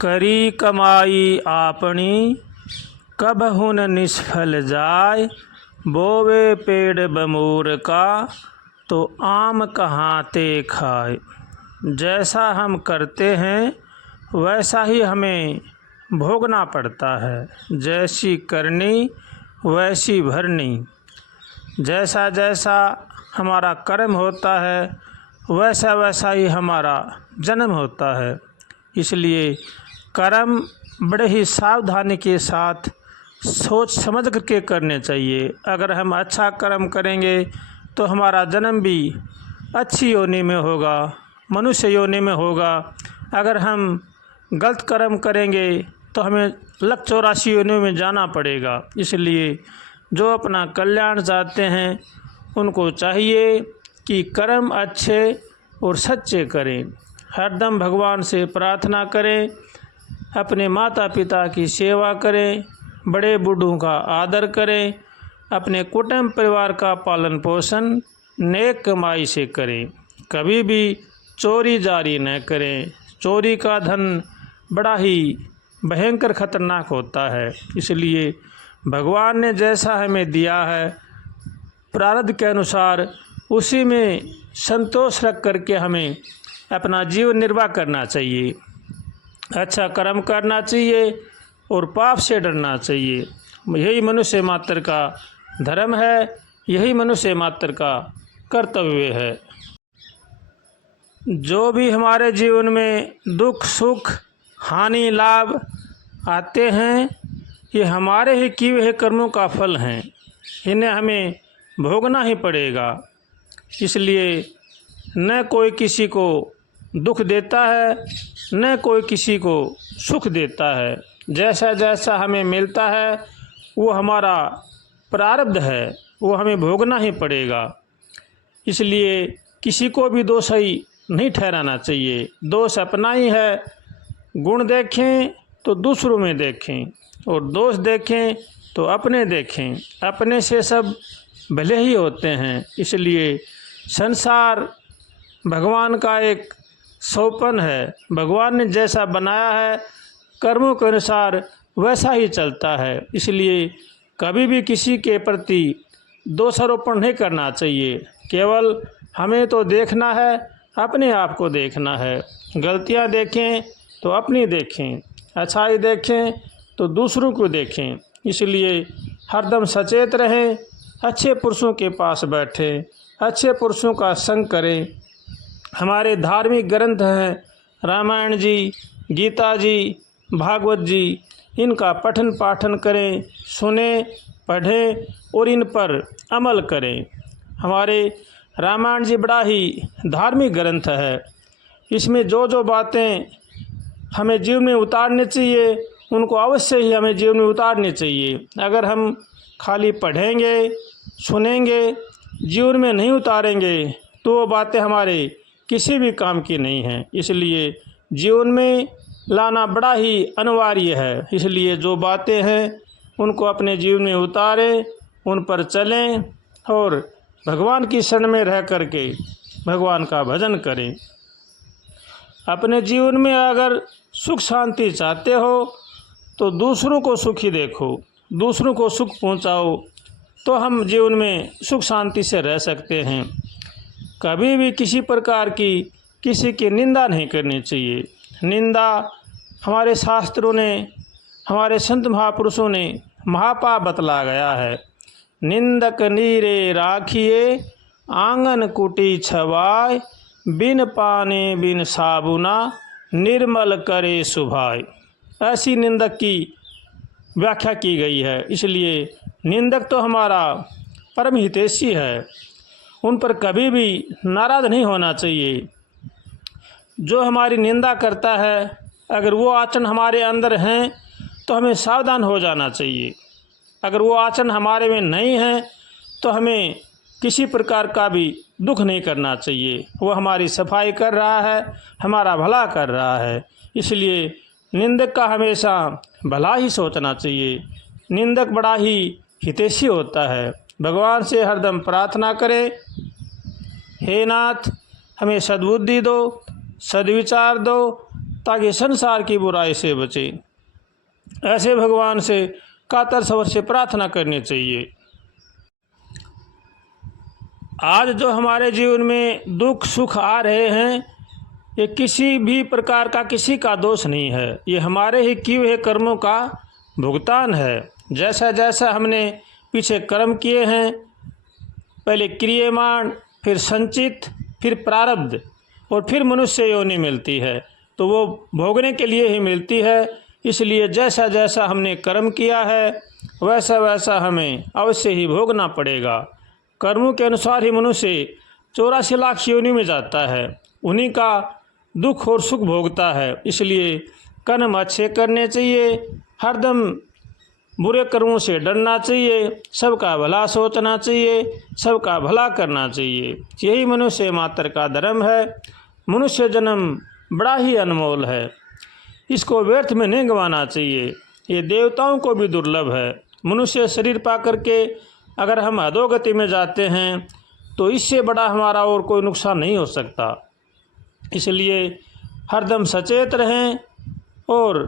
करी कमाई आपनी कबहुन निष्फल जाय। बोवे पेड़ बमूर का तो आम कहाँ ते खाए। जैसा हम करते हैं वैसा ही हमें भोगना पड़ता है। जैसी करनी वैसी भरनी। जैसा जैसा हमारा कर्म होता है वैसा वैसा ही हमारा जन्म होता है। इसलिए कर्म बड़े ही सावधानी के साथ सोच समझ करके करने चाहिए। अगर हम अच्छा कर्म करेंगे तो हमारा जन्म भी अच्छी योनि में होगा, मनुष्य योनि में होगा। अगर हम गलत कर्म करेंगे तो हमें लक 84 योनियों में जाना पड़ेगा। इसलिए जो अपना कल्याण चाहते हैं उनको चाहिए कि कर्म अच्छे और सच्चे करें। हरदम भगवान से प्रार्थना करें, अपने माता पिता की सेवा करें, बड़े बूढ़ों का आदर करें, अपने कुटुंब परिवार का पालन पोषण नेक कमाई से करें। कभी भी चोरी जारी न करें। चोरी का धन बड़ा ही भयंकर खतरनाक होता है। इसलिए भगवान ने जैसा हमें दिया है प्रारब्ध के अनुसार उसी में संतोष रख करके हमें अपना जीवन निर्वाह करना चाहिए। अच्छा कर्म करना चाहिए और पाप से डरना चाहिए। यही मनुष्य मात्र का धर्म है, यही मनुष्य मात्र का कर्तव्य है। जो भी हमारे जीवन में दुख सुख हानि लाभ आते हैं ये हमारे ही किए हुए कर्मों का फल हैं। इन्हें हमें भोगना ही पड़ेगा। इसलिए न कोई किसी को दुख देता है न कोई किसी को सुख देता है। जैसा जैसा हमें मिलता है वो हमारा प्रारब्ध है, वो हमें भोगना ही पड़ेगा। इसलिए किसी को भी दोषी नहीं ठहराना चाहिए। दोष अपना ही है। गुण देखें तो दूसरों में देखें और दोष देखें तो अपने देखें। अपने से सब भले ही होते हैं। इसलिए संसार भगवान का एक सौपन है। भगवान ने जैसा बनाया है कर्मों के अनुसार वैसा ही चलता है। इसलिए कभी भी किसी के प्रति दोषारोपण नहीं करना चाहिए। केवल हमें तो देखना है, अपने आप को देखना है। गलतियां देखें तो अपनी देखें, अच्छाई देखें तो दूसरों को देखें। इसलिए हरदम सचेत रहें, अच्छे पुरुषों के पास बैठें, अच्छे पुरुषों का संग करें। हमारे धार्मिक ग्रंथ हैं रामायण जी, गीता जी, भागवत जी, इनका पठन पाठन करें, सुने, पढ़ें और इन पर अमल करें। हमारे रामायण जी बड़ा ही धार्मिक ग्रंथ है। इसमें जो जो बातें हमें जीवन में उतारनी चाहिए उनको अवश्य ही हमें जीवन में उतारनी चाहिए। अगर हम खाली पढ़ेंगे सुनेंगे जीवन में नहीं उतारेंगे तो वो बातें हमारे किसी भी काम की नहीं हैं। इसलिए जीवन में लाना बड़ा ही अनिवार्य है। इसलिए जो बातें हैं उनको अपने जीवन में उतारें, उन पर चलें और भगवान की शरण में रह करके भगवान का भजन करें। अपने जीवन में अगर सुख शांति चाहते हो तो दूसरों को सुखी देखो, दूसरों को सुख पहुंचाओ, तो हम जीवन में सुख शांति से रह सकते हैं। कभी भी किसी प्रकार की किसी की निंदा नहीं करनी चाहिए। निंदा हमारे शास्त्रों ने, हमारे संत महापुरुषों ने महापाप बतला गया है। निंदक नीरे राखिए आंगन कुटी छवाय, बिन पाने बिन साबुना निर्मल करे सुभाय। ऐसी निंदक की व्याख्या की गई है। इसलिए निंदक तो हमारा परम हितैषी है, उन पर कभी भी नाराज़ नहीं होना चाहिए। जो हमारी निंदा करता है अगर वो आचरण हमारे अंदर हैं तो हमें सावधान हो जाना चाहिए। अगर वो आचरण हमारे में नहीं है तो हमें किसी प्रकार का भी दुख नहीं करना चाहिए। वो हमारी सफाई कर रहा है, हमारा भला कर रहा है। इसलिए निंदक का हमेशा भला ही सोचना चाहिए। निंदक बड़ा ही हितैषी होता है। भगवान से हरदम प्रार्थना करें, हे नाथ हमें सद्बुद्धि दो, सद्विचार दो, ताकि संसार की बुराई से बचे। ऐसे भगवान से कातर स्वर से प्रार्थना करनी चाहिए। आज जो हमारे जीवन में दुख सुख आ रहे हैं, ये किसी भी प्रकार का किसी का दोष नहीं है, ये हमारे ही किए हुए कर्मों का भुगतान है। जैसा जैसा हमने पीछे कर्म किए हैं, पहले क्रियमाण, फिर संचित, फिर प्रारब्ध, और फिर मनुष्य योनि मिलती है, तो वो भोगने के लिए ही मिलती है। इसलिए जैसा जैसा हमने कर्म किया है वैसा वैसा हमें अवश्य ही भोगना पड़ेगा। कर्मों के अनुसार ही मनुष्य 84 लाख योनि में जाता है, उन्हीं का दुख और सुख भोगता है। इसलिए कर्म अच्छे करने चाहिए, हरदम बुरे कर्मों से डरना चाहिए, सबका भला सोचना चाहिए, सबका भला करना चाहिए। यही मनुष्य मात्र का धर्म है। मनुष्य जन्म बड़ा ही अनमोल है, इसको व्यर्थ में नहीं गंवाना चाहिए। ये देवताओं को भी दुर्लभ है। मनुष्य शरीर पा करके अगर हम अधोगति में जाते हैं तो इससे बड़ा हमारा और कोई नुकसान नहीं हो सकता। इसलिए हरदम सचेत रहें और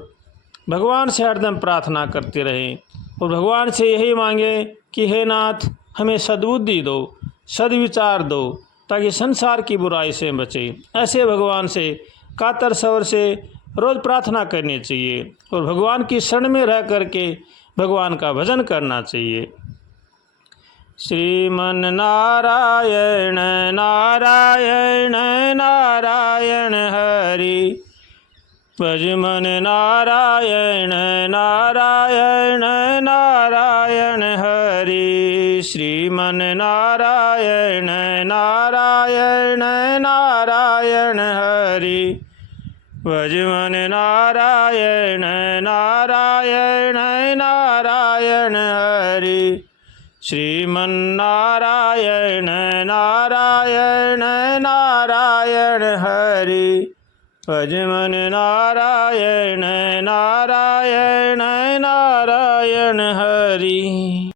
भगवान से हरदम प्रार्थना करते रहें, और भगवान से यही मांगें कि हे नाथ, हमें सद्बुद्धि दो, सद्विचार दो, ताकि संसार की बुराई से बचें। ऐसे भगवान से कातर स्वर से रोज़ प्रार्थना करनी चाहिए, और भगवान की शरण में रह करके भगवान का भजन करना चाहिए। श्रीमन नारायण नारायण नारायण हरि, भजमन नारायण नारायण नारायण हरि। श्रीमन नारायण नारायण नारायण हरि, भजमन नारायण नारायण नारायण हरि। श्रीमन नारायण नारायण नारायण हरि, भजमन नारायण नारायण नारायण हरि।